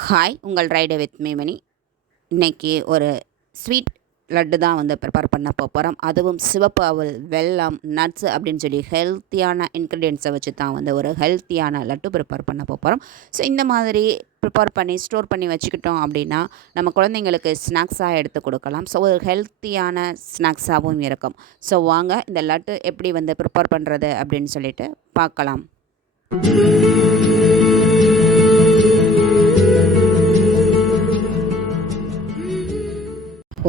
Hi, உங்கள் ride with மீமணி. இன்றைக்கி ஒரு ஸ்வீட் லட்டு தான் வந்து ப்ரிப்பேர் பண்ண போகிறோம். அதுவும் சிவப்பு அவல், வெல்லம், நட்ஸு அப்படின்னு சொல்லி ஹெல்த்தியான இன்க்ரீடியன்ஸை வச்சு தான் வந்து ஒரு ஹெல்த்தியான லட்டு ப்ரிப்பேர் பண்ண போகிறோம். ஸோ இந்த மாதிரி ப்ரிப்பேர் பண்ணி ஸ்டோர் பண்ணி வச்சுக்கிட்டோம் அப்படின்னா நம்ம குழந்தைங்களுக்கு ஸ்நாக்ஸாக எடுத்து கொடுக்கலாம். ஸோ ஒரு ஹெல்த்தியான ஸ்நாக்ஸாகவும் இருக்கும். ஸோ வாங்க இந்த லட்டு எப்படி வந்து ப்ரிப்பேர் பண்ணுறது அப்படின்னு சொல்லிட்டு பார்க்கலாம்.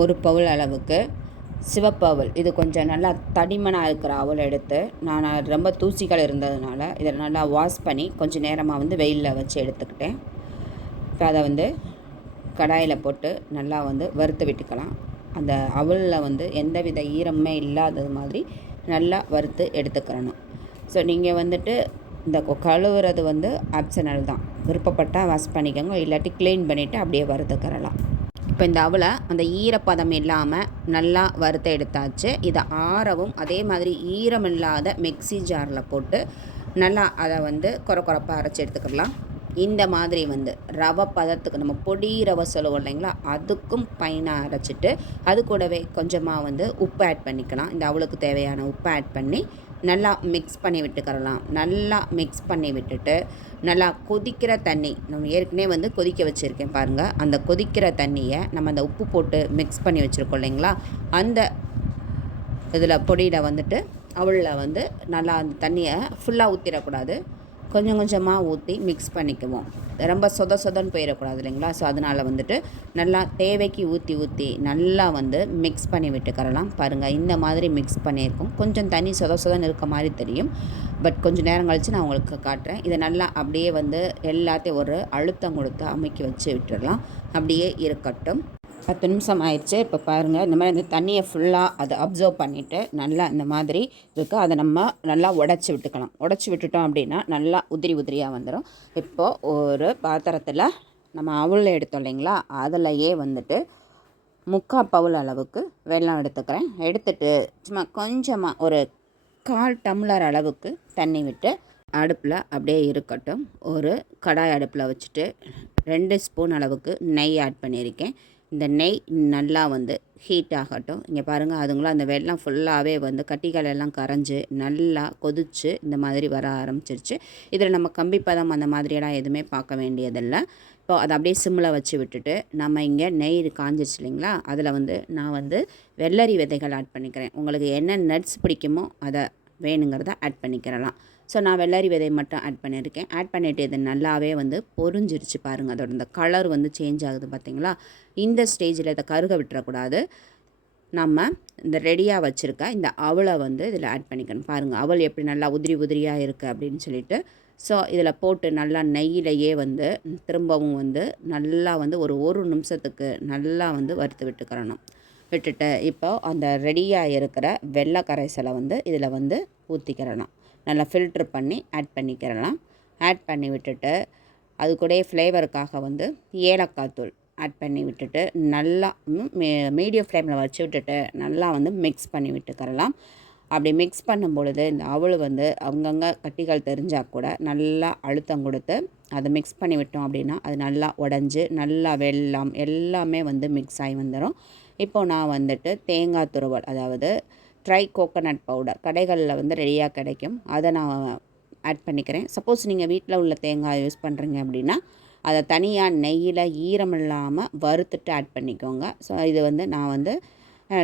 ஒரு பவுல் அளவுக்கு சிவப்பு அவல், இது கொஞ்சம் நல்லா தடிமனாக இருக்கிற அவல் எடுத்து நான் ரொம்ப தூசிகள் இருந்ததுனால இதை நல்லா வாஷ் பண்ணி கொஞ்சம் நேரமாக வந்து வெயிலில் வச்சு எடுத்துக்கிட்டேன். இப்போ அதை வந்து கடாயில் போட்டு நல்லா வந்து வறுத்து விட்டுக்கலாம். அந்த அவலில் வந்து எந்தவித ஈரமே இல்லாதது மாதிரி நல்லா வறுத்து எடுத்துக்கிறணும். ஸோ நீங்கள் வந்துட்டு இந்த கழுவுறது வந்து ஆப்ஷனல் தான், விருப்பப்பட்டால் வாஷ் பண்ணிக்கோங்க, இல்லாட்டி க்ளீன் பண்ணிவிட்டு அப்படியே வறுத்துக்கிறலாம். இப்போ இந்த அவலை அந்த ஈரப்பதம் இல்லாமல் நல்லா வறுத்து எடுத்தாச்சு. இதை ஆறவும் அதே மாதிரி ஈரமில்லாத மிக்ஸி ஜாரில் போட்டு நல்லா அதை வந்து கொரப்பாக அரைச்சி எடுத்துக்கலாம். இந்த மாதிரி வந்து ரவை பதத்துக்கு, நம்ம பொடி ரவை சொல்லுவோம் இல்லைங்களா, அதுக்கும் பைனாக அரைச்சிட்டு அது கூடவே கொஞ்சமாக வந்து உப்பு ஆட் பண்ணிக்கலாம். இந்த அவளுக்கு தேவையான உப்பு ஆட் பண்ணி நல்லா மிக்ஸ் பண்ணி விட்டுக்கிறலாம். நல்லா மிக்ஸ் பண்ணி விட்டுட்டு நல்லா கொதிக்கிற தண்ணி, நம்ம ஏற்கனவே வந்து கொதிக்க வச்சுருக்கேன் பாருங்கள், அந்த கொதிக்கிற தண்ணியை நம்ம அந்த உப்பு போட்டு மிக்ஸ் பண்ணி வச்சுருக்கோம் இல்லைங்களா, அந்த இதில் பொடியில் வந்துட்டு அவளில் வந்து நல்லா அந்த தண்ணியை ஃபுல்லாக ஊற்றிடக்கூடாது, கொஞ்சம் கொஞ்சமாக ஊற்றி மிக்ஸ் பண்ணிக்குவோம். ரொம்ப சொதன்னு போயிடக்கூடாது இல்லைங்களா. ஸோ அதனால் வந்துட்டு நல்லா தேவைக்கு ஊற்றி நல்லா வந்து மிக்ஸ் பண்ணி விட்டுக்கிறலாம். பாருங்கள், இந்த மாதிரி மிக்ஸ் பண்ணியிருக்கோம். கொஞ்சம் தண்ணி சொதன்னு இருக்க மாதிரி தெரியும், பட் கொஞ்சம் நேரம் கழித்து நான் உங்களுக்கு காட்டுறேன். இதை நல்லா அப்படியே வந்து எல்லாத்தையும் ஒரு அழுத்தம் கொடுத்து அமுக்கி வச்சு விட்டுடலாம். அப்படியே இருக்கட்டும். 10 நிமிஷம் ஆயிடுச்சு. இப்போ பாருங்கள், இந்த மாதிரி இந்த தண்ணியை ஃபுல்லாக அதை அப்சர்வ் பண்ணிவிட்டு நல்லா இந்த மாதிரி இருக்குது, அதை நம்ம நல்லா உடச்சி விட்டுக்கலாம். உடச்சி விட்டுட்டோம் அப்படின்னா நல்லா உதிரியாக வந்துடும். இப்போது ஒரு பாத்திரத்தில் நம்ம அவல் எடுத்தோம் இல்லைங்களா, அதிலையே வந்துட்டு 3/4 பவுல் அளவுக்கு வெல்லம் எடுத்துக்கிறேன். எடுத்துட்டு சும்மா கொஞ்சமாக ஒரு 1/4 டம்ளர் அளவுக்கு தண்ணி விட்டு அடுப்பில் அப்படியே இருக்கட்டும். ஒரு கடாய் அடுப்பில் வச்சுட்டு 2 ஸ்பூன் அளவுக்கு நெய் ஆட் பண்ணியிருக்கேன். இந்த நெய் நல்லா வந்து ஹீட் ஆகட்டும். இங்கே பாருங்கள், அதுங்களும் அந்த வெல்லம் ஃபுல்லாகவே வந்து கட்டிகள் எல்லாம் கரைஞ்சி நல்லா கொதித்து இந்த மாதிரி வர ஆரம்பிச்சிருச்சு. இதில் நம்ம கம்பி பதம் அந்த மாதிரியெல்லாம் எதுவுமே பார்க்க வேண்டியதில்லை. இப்போ அதை அப்படியே சிம்மில் வச்சு விட்டுட்டு நம்ம இங்கே நெய் காஞ்சிச்சு இல்லைங்களா, அதில் வந்து நான் வந்து வெள்ளரி விதைகள் ஆட் பண்ணிக்கிறேன். உங்களுக்கு என்ன நட்ஸ் பிடிக்குமோ அதை வேணுங்கிறத ஆட் பண்ணிக்கிறலாம். ஸோ நான் வெள்ளரி விதை மட்டும் ஆட் பண்ணியிருக்கேன். ஆட் பண்ணிவிட்டு இது நல்லாவே வந்து பொரிஞ்சிருச்சு பாருங்கள். அதோட இந்த கலர் வந்து சேஞ்ச் ஆகுது பார்த்தீங்களா. இந்த ஸ்டேஜில் இதை கருக விட்டுறக்கூடாது. நம்ம இந்த ரெடியாக வச்சுருக்க இந்த அவலை வந்து இதில் ஆட் பண்ணிக்கணும். பாருங்கள், அவல் எப்படி நல்லா உதிரியாக இருக்குது அப்படின்னு சொல்லிட்டு. ஸோ இதில் போட்டு நல்லா நெய்யிலையே வந்து திரும்பவும் வந்து நல்லா வந்து ஒரு நிமிஷத்துக்கு நல்லா வந்து வறுத்து விட்டுட்டு இப்போ அந்த ரெடியாக இருக்கிற வெள்ளை கரைசலை வந்து இதில் வந்து ஊற்றிக்கிறணும். நல்லா ஃபில்ட்ரு பண்ணி ஆட் பண்ணிக்கிறலாம். ஆட் பண்ணி விட்டுட்டு அது கூட ஃப்ளேவருக்காக வந்து ஏலக்காய் தூள் ஆட் பண்ணி விட்டுட்டு நல்லா மீடியம் ஃப்ளேமில் வச்சு விட்டுட்டு நல்லா வந்து மிக்ஸ் பண்ணி விட்டுக்கிறலாம். அப்படி மிக்ஸ் பண்ணும் பொழுது இந்த அவல் வந்து அங்கங்கே கட்டிகள் தெரிஞ்சால் கூட நல்லா அழுத்தம் கொடுத்து அதை மிக்ஸ் பண்ணி விட்டோம் அப்படின்னா அது நல்லா உடஞ்சி நல்லா வெல்லம் எல்லாமே வந்து மிக்ஸ் ஆகி வந்துடும். இப்போது நான் வந்துட்டு தேங்காய் துருவல், அதாவது ட்ரை கோகோனட் பவுடர் கடைகளில் வந்து ரெடியாக கிடைக்கும், அதை நான் ஆட் பண்ணிக்கிறேன். சப்போஸ் நீங்கள் வீட்டில் உள்ள தேங்காய் யூஸ் பண்ணுறீங்க அப்படின்னா அதை தனியாக நெய்யில் ஈரம் இல்லாமல் வறுத்துட்டு ஆட் பண்ணிக்கோங்க. ஸோ இது வந்து நான் வந்து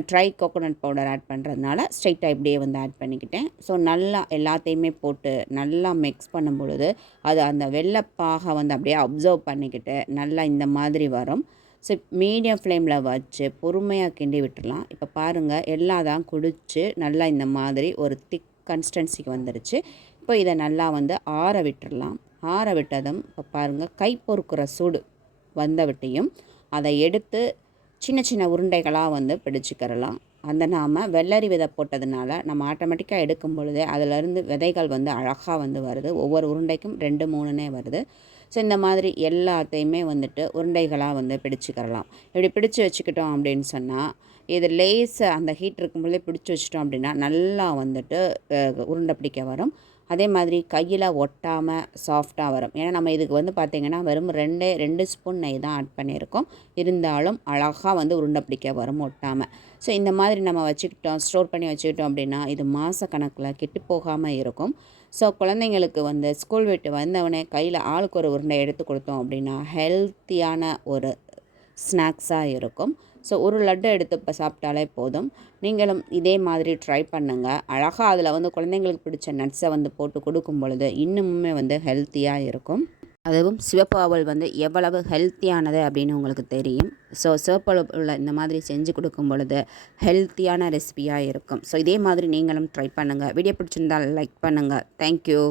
ட்ரை கோகோனட் பவுடர் ஆட் பண்ணுறதுனால ஸ்ட்ரைட்டாக இப்படியே வந்து ஆட் பண்ணிக்கிட்டேன். ஸோ நல்லா எல்லாத்தையுமே போட்டு நல்லா மிக்ஸ் பண்ணும் பொழுது அது அந்த வெள்ளைப்பாக வந்து அப்படியே அப்சர்வ் பண்ணிக்கிட்டு நல்லா இந்த மாதிரி வரும். ஸோ மீடியம் ஃப்ளேமில் வச்சு பொறுமையாக கிண்டி விட்டுடலாம். இப்போ பாருங்கள், எல்லாம் தான் குடித்து நல்லா இந்த மாதிரி ஒரு திக் கன்சிஸ்டன்சிக்கு வந்துடுச்சு. இப்போ இதை நல்லா வந்து ஆற விட்டுடலாம். ஆற விட்டதும் இப்போ பாருங்கள், கை பொறுக்கிற சூடு வந்த விட்டையும் அதை எடுத்து சின்ன உருண்டைகளாக வந்து பிடிச்சிக்கிறலாம். அந்த நாம் வெள்ளரி விதை போட்டதுனால நம்ம ஆட்டோமேட்டிக்காக எடுக்கும் பொழுதே அதிலேருந்து விதைகள் வந்து அழகாக வந்து வருது. ஒவ்வொரு உருண்டைக்கும் 2, 3னே வருது. ஸோ இந்த மாதிரி எல்லாத்தையுமே வந்துட்டு உருண்டைகளாக வந்து பிடிச்சிக்கிறலாம். இப்படி பிடிச்சி வச்சுக்கிட்டோம் அப்படின்னு சொன்னால் இது லேஸை அந்த ஹீட் இருக்கும்போதே பிடிச்சி வச்சிட்டோம் அப்படின்னா நல்லா வந்துட்டு உருண்டை பிடிக்க வரும். அதே மாதிரி கையில் ஒட்டாமல் சாஃப்டாக வரும். ஏன்னா நம்ம இதுக்கு வந்து பார்த்திங்கன்னா வெறும் 2 ஸ்பூன் நெய் தான் ஆட் பண்ணியிருக்கோம். இருந்தாலும் அழகாக வந்து உருண்டை பிடிக்க வரும் ஒட்டாமல். ஸோ இந்த மாதிரி நம்ம வச்சுக்கிட்டோம், ஸ்டோர் பண்ணி வச்சுக்கிட்டோம் அப்படின்னா இது மாத கணக்கில் கெட்டு போகாமல் இருக்கும். ஸோ குழந்தைங்களுக்கு வந்து ஸ்கூல் விட்டு வந்தவொடனே கையில் ஆளுக்கு ஒரு உருண்டை எடுத்து கொடுத்தோம் அப்படின்னா ஹெல்த்தியான ஒரு ஸ்நாக்ஸாக இருக்கும். ஸோ ஒரு லட்டு எடுத்து இப்போ சாப்பிட்டாலே போதும். நீங்களும் இதே மாதிரி ட்ரை பண்ணுங்கள். அழகாக அதில் வந்து குழந்தைங்களுக்கு பிடிச்ச நட்ஸை வந்து போட்டு கொடுக்கும் பொழுது இன்னுமுமே வந்து ஹெல்த்தியாக இருக்கும். அதுவும் சிவப்பு அவல் வந்து எவ்வளவு ஹெல்த்தியானது அப்படின்னு உங்களுக்கு தெரியும். ஸோ சிவப்பு அவல் இந்த மாதிரி செஞ்சு கொடுக்கும் பொழுது ஹெல்த்தியான ரெசிபியாக இருக்கும். ஸோ இதே மாதிரி நீங்களும் ட்ரை பண்ணுங்கள். வீடியோ பிடிச்சிருந்தால் லைக் பண்ணுங்கள். தேங்க்யூ.